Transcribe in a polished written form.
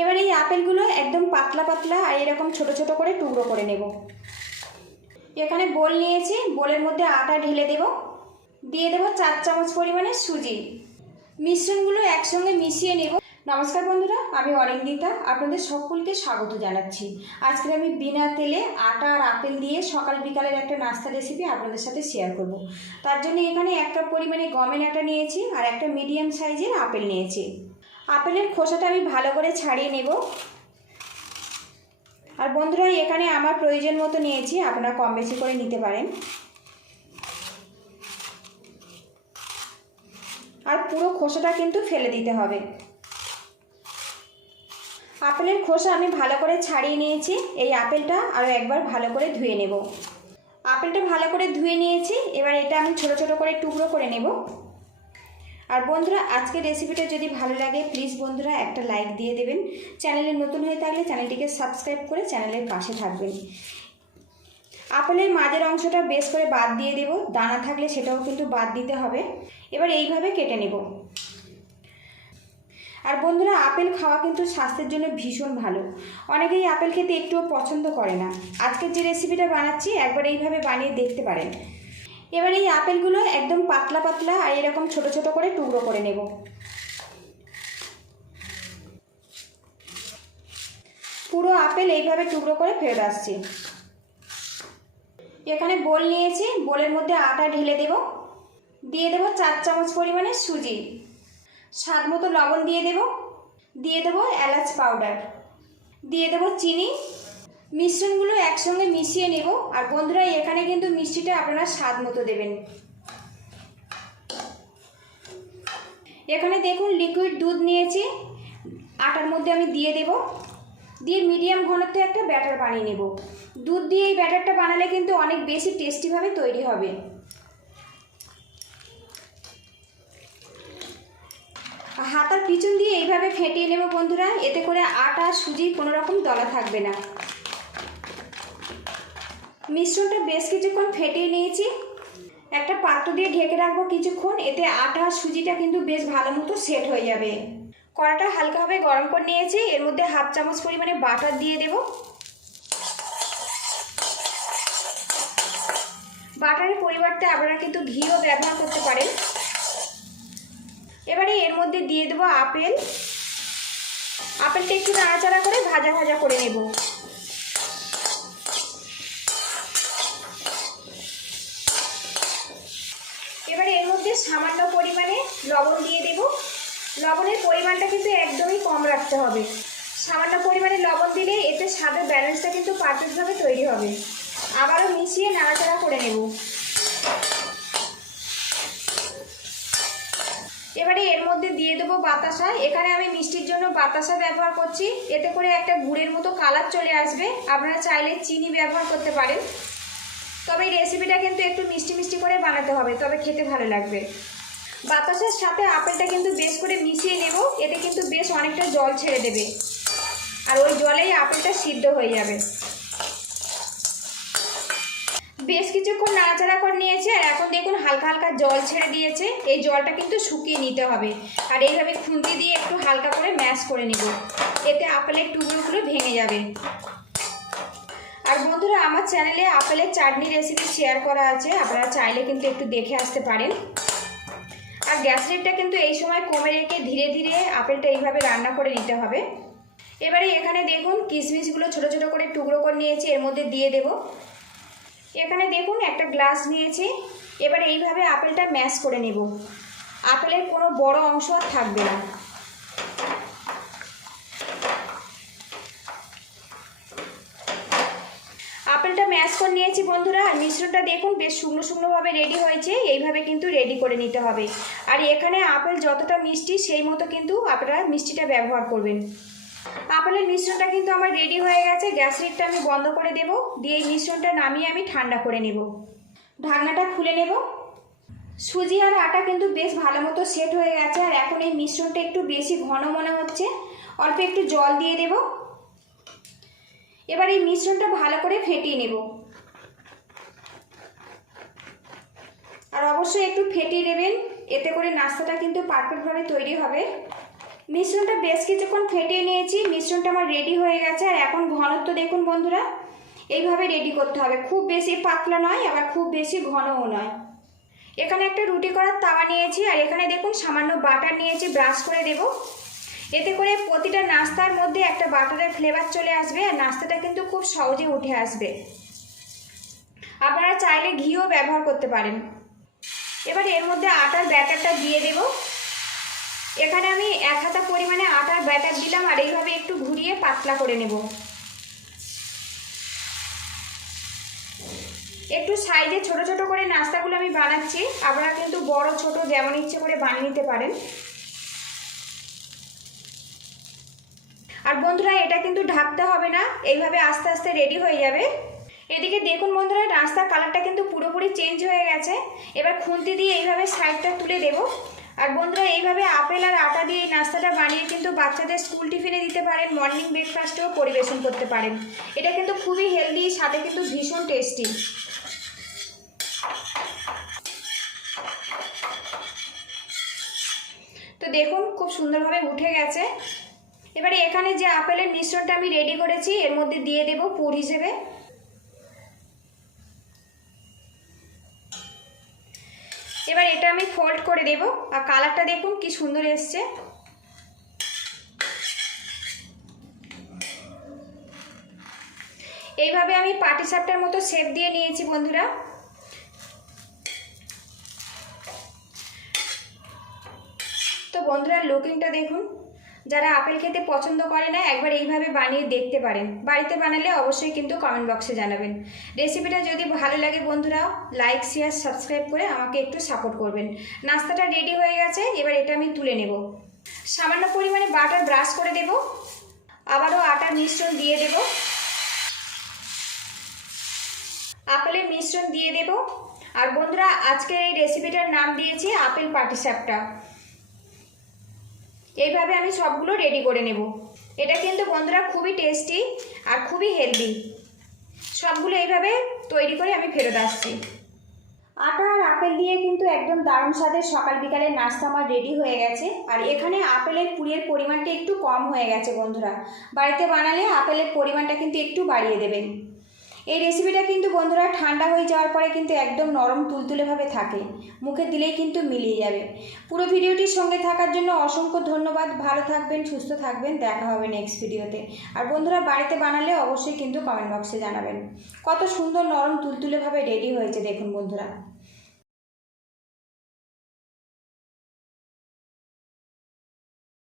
এবার এই আপেলগুলো একদম পাতলা পাতলা আর এরকম ছোট ছোট করে টুকরো করে নেব। এখানে বোল নিয়েছি, বোলের মধ্যে আটা ঢেলে দেব, দিয়ে দেবো 4 চামচ পরিমাণে সুজি। মিশ্রণগুলো একসঙ্গে মিশিয়ে নেব। নমস্কার বন্ধুরা, আমি অরিন্দিতা, আপনাদের সকলকে স্বাগত জানাচ্ছি। আজকে আমি বিনা তেলে আটা আর আপেল দিয়ে সকাল বিকালের একটা নাস্তা রেসিপি আপনাদের সাথে শেয়ার করব। তার জন্য এখানে 1 কাপ পরিমাণে গমের আটা নিয়েছি আর একটা মিডিয়াম সাইজের আপেল নিয়েছি। আপেলের খোসাটা আমি ভালো করে ছাড়িয়ে নেব। আর বন্ধুরা, এখানে আমার প্রয়োজন মতো নিয়েছি, আপনারা কম বেশি করে নিতে পারেন। আর পুরো খোসাটা কিন্তু ফেলে দিতে হবে। আপেলের খোসা আমি ভালো করে ছাড়িয়ে নিয়েছি। এই আপেলটা আরও একবার ভালো করে ধুয়ে নেব। আপেলটা ভালো করে ধুয়ে নিয়েছি, এবার এটা আমি ছোট ছোট করে টুকরো করে নেব। আর বন্ধুরা, আজকের রেসিপিটা যদি ভালো লাগে প্লিজ বন্ধুরা একটা লাইক দিয়ে দেবেন। চ্যানেলে নতুন হয়ে থাকলে চ্যানেলটিকে সাবস্ক্রাইব করে চ্যানেলের পাশে থাকবেন। আপেলের মাঝের অংশটা বেশ করে বাদ দিয়ে দেব, দানা থাকলে সেটাও কিন্তু বাদ দিতে হবে। এবার এইভাবে কেটে নেব। আর বন্ধুরা, আপেল খাওয়া কিন্তু স্বাস্থ্যের জন্য ভীষণ ভালো। অনেকেই আপেল খেতে একটুও পছন্দ করে না। আজকের যে রেসিপিটা বানাচ্ছি একবার এইভাবে বানিয়ে দেখতে পারেন। এবার এই আপেলগুলো একদম পাতলা পাতলা আর এরকম ছোট ছোট করে টুকরো করে নেব। পুরো আপেল এইভাবে টুকরো করে ফেরত আসছি। এখানে বোল নিয়েছি, বোলের মধ্যে আটা ঢেলে দেব, দিয়ে দেবো 4 চামচ পরিমাণে সুজি, স্বাদ মতো লবণ দিয়ে দেবো এলাচ পাউডার, দিয়ে দেবো চিনি। মিশ্রণগুলো একসঙ্গে মিশিয়ে নেব। আর বন্ধুরা, এখানে কিন্তু মিষ্টিটা আপনারা স্বাদ মতো দেবেন। এখানে দেখুন লিকুইড দুধ নিয়েছি, আটার মধ্যে আমি দিয়ে দেব, দিয়ে মিডিয়াম ঘনত্বে একটা ব্যাটার বানিয়ে নেব। দুধ দিয়ে এই ব্যাটারটা বানালে কিন্তু অনেক বেশি টেস্টিভাবে তৈরি হবে। হাতার পিছন দিয়ে এইভাবে ফেটিয়ে নেব বন্ধুরা, এতে করে আটা সুজি কোনো রকম দলা থাকবে না। মিশ্রণটা বেশ কিছুক্ষণ ফেটিয়ে নিয়েছি। একটা পাত্র দিয়ে ঢেকে রাখবো কিছুক্ষণ, এতে আটা সুজিটা কিন্তু বেশ ভালো মতো সেট হয়ে যাবে। কড়াটা হালকাভাবে গরম করে নিয়েছি, এর মধ্যে 1/2 চামচ পরিমাণে বাটার দিয়ে দেব। বাটারের পরিবর্তে আপনারা কিন্তু ঘিও ব্যবহার করতে পারেন। এবারে এর মধ্যে দিয়ে দেবো আপেল। আপেলটা একটু নাড়াচাড়া করে ভাজা ভাজা করে নেব। এবারে এর মধ্যে সামান্য পরিমাণে লবণ দিয়ে দেব। লবণের পরিমাণটা কিন্তু একদমই কম রাখতে হবে। সামান্য পরিমাণে লবণ দিলে এতে স্বাদের ব্যালেন্সটা কিন্তু পারফেক্টভাবে তৈরি হবে। আবারও মিশিয়ে নাড়াচাড়া করে নেব। এবারে এর মধ্যে দিয়ে দেবো বাতাসা। এখানে আমি মিষ্টির জন্য বাতাসা ব্যবহার করছি, এতে করে একটা গুড়ের মতো কালার চলে আসবে। আপনারা চাইলে চিনি ব্যবহার করতে পারেন, তবে এই রেসিপিটা কিন্তু একটু মিষ্টি মিষ্টি করে বানাতে হবে, তবে খেতে ভালো লাগবে। বাতাসার সাথে আপেলটা কিন্তু বেশ করে মিশিয়ে নেব, এতে কিন্তু বেশ অনেকটা জল ছেড়ে দেবে, আর ওই জলেই আপেলটা সিদ্ধ হয়ে যাবে। বেশ কিছুক্ষণ নাড়াচাড়া করে নিয়েছি, আর এখন দেখুন হালকা হালকা জল ছেড়ে দিয়েছে। এই জলটা কিন্তু শুকিয়ে নিতে হবে, আর এইভাবে খুন্তি দিয়ে একটু হালকা করে ম্যাশ করে নেব, এতে আপেলের টুকরোগুলো ভেঙে যাবে। আর বন্ধুরা, আমার চ্যানেলে আপেলের চাটনি রেসিপি শেয়ার করা আছে, আপনারা চাইলে কিন্তু একটু দেখে আসতে পারেন। আর গ্যাস রেটটা কিন্তু এই সময় কমে রেখে ধীরে ধীরে আপেলটা এইভাবে রান্না করে নিতে হবে। এবারে এখানে দেখুন কিশমিশগুলো ছোট ছোট করে টুকরো করে নিয়েছি, এর মধ্যে দিয়ে দেব। এখানে দেখুন একটা গ্লাস নিয়েছি। এবারে এইভাবে আপেলটা ম্যাশ করে নেব, আপেলের কোনো বড় অংশ আর থাকবে না। আপেলটা ম্যাশ করে নিয়েছি বন্ধুরা। আর মিশ্রণটা দেখুন বেশ শুকনো শুকনোভাবে রেডি হয়েছে, এইভাবে কিন্তু রেডি করে নিতে হবে। আর এখানে আপেল যতটা মিষ্টি সেই মতো কিন্তু আপনারা মিষ্টিটা ব্যবহার করবেন। আপেলের মিশ্রণটা কিন্তু আমার রেডি হয়ে গেছে। গ্যাস লিডটা আমি বন্ধ করে দেব, দিয়ে এই মিশ্রণটা নামিয়ে আমি ঠান্ডা করে নেব। ঢাকনাটা খুলে নেব। সুজি আর আটা কিন্তু বেশ ভালো মতো সেট হয়ে গেছে। আর এখন এই মিশ্রণটা একটু বেশি ঘন মনে হচ্ছে, অল্প একটু জল দিয়ে দেব। এবার এই মিশ্রণটা ভালো করে ফেটিয়ে নেব, আর অবশ্যই একটু ফেটিয়ে নেবেন, এতে করে নাস্তাটা কিন্তু পারফেক্টভাবে তৈরি হবে। মিশ্রণটা বেশ কিছুক্ষণ ফেটিয়ে নিয়েছি। মিশ্রণ মিশ্রণটা আমার রেডি হয়ে গেছে। আর এখন ঘনত্ব দেখুন বন্ধুরা, এইভাবে রেডি করতে হবে, খুব বেশি পাতলা নয় আবার খুব বেশি ঘনও নয়। এখানে একটা রুটি করার তাওয়া নিয়েছি আর এখানে দেখুন সামান্য বাটার নিয়েছি, ব্রাশ করে দেব। এতে করে প্রতিটা নাস্তার মধ্যে একটা বাটারের ফ্লেভার চলে আসবে আর নাস্তাটা কিন্তু খুব সহজে উঠে আসবে। আপনারা চাইলে ঘিও ব্যবহার করতে পারেন। এবার এর মধ্যে আটার ব্যাটারটা দিয়ে দেব। এখানে আমি 1 হাতা পরিমাণে আটার ব্যাটার দিলাম আর এইভাবে একটু ঘুরিয়ে পাতলা করে নেব। একটু সাইজে ছোট ছোট করে নাস্তাগুলো আমি বানাচ্ছি, আপনারা কিন্তু বড় ছোট যেমন ইচ্ছে করে বানিয়ে নিতে পারেন। আর বন্ধুরা এটা কিন্তু ঢাকতে হবে না, এইভাবে আস্তে আস্তে রেডি হয়ে যাবে। এদিকে দেখুন বন্ধুরা, নাস্তার কালারটা কিন্তু পুরোপুরি চেঞ্জ হয়ে গেছে। এবার খুন্তি দিয়ে এইভাবে সাইডটা তুলে দেব। আর বন্ধুরা এইভাবে আপেল আর আটা দিয়ে এই নাস্তাটা বানিয়ে কিন্তু বাচ্চাদের স্কুল টিফিনে দিতে পারেন, মর্নিং ব্রেকফাস্টেও পরিবেশন করতে পারেন। এটা কিন্তু খুবই হেলদি, সাথে কিন্তু ভীষণ টেস্টি। তো দেখুন খুব সুন্দরভাবে উঠে গেছে। এবারে এখানে যে আপেলের মিশ্রণটা আমি রেডি করেছি এর মধ্যে দিয়ে দেব পুর হিসেবে। এবার এটা আমি ফোল্ড করে দেব আর কালারটা দেখুন কি সুন্দর এসছে। এইভাবে আমি পাটিসাপটার মতো শেপ দিয়ে নিয়েছি বন্ধুরা। তো বন্ধুরা লুকিংটা দেখুন, যারা আপেল খেতে পছন্দ করে না একবার এইভাবে বানিয়ে দেখতে পারেন। বাড়িতে বানালে অবশ্যই কিন্তু কমেন্ট বক্সে জানাবেন। রেসিপিটা যদি ভালো লাগে বন্ধুরা লাইক শেয়ার সাবস্ক্রাইব করে আমাকে একটু সাপোর্ট করবেন। নাস্তাটা রেডি হয়ে গেছে, এবার এটা আমি তুলে নেব। সামান্য পরিমাণে বাটার ব্রাশ করে দেব, আবারও আটার মিশ্রণ দিয়ে দেব, আপেলের মিশ্রণ দিয়ে দেব। আর বন্ধুরা আজকের এই রেসিপিটার নাম দিয়েছি আপেল পাটিসাপটা। এইভাবে আমি সবগুলো রেডি করে নেব। এটা কিন্তু বন্ধুরা খুবই টেস্টি আর খুবই হেলদি। সবগুলো এইভাবে তৈরি করে আমি ফেরত আসছি। আটা আর আপেল দিয়ে কিন্তু একদম দারুণ স্বাদের সকাল বিকালের নাস্তা আমার রেডি হয়ে গেছে। আর এখানে আপেলের পুরের পরিমাণটা একটু কম হয়ে গেছে বন্ধুরা, বাড়িতে বানালে আপেলের পরিমাণটা কিন্তু একটু বাড়িয়ে দেবেন। এই রেসিপিটা কিন্তু বন্ধুরা ঠান্ডা হয়ে যাওয়ার পরে কিন্তু একদম নরম তুলতুলেভাবে থাকে, মুখে দিলেই কিন্তু মিলিয়ে যাবে। পুরো ভিডিওটির সঙ্গে থাকার জন্য অসংখ্য ধন্যবাদ। ভালো থাকবেন, সুস্থ থাকবেন, দেখা হবে নেক্সট ভিডিওতে। আর বন্ধুরা বাড়িতে বানালে অবশ্যই কিন্তু কমেন্ট বক্সে জানাবেন। কত সুন্দর নরম তুলতুলেভাবে রেডি হয়েছে দেখুন বন্ধুরা।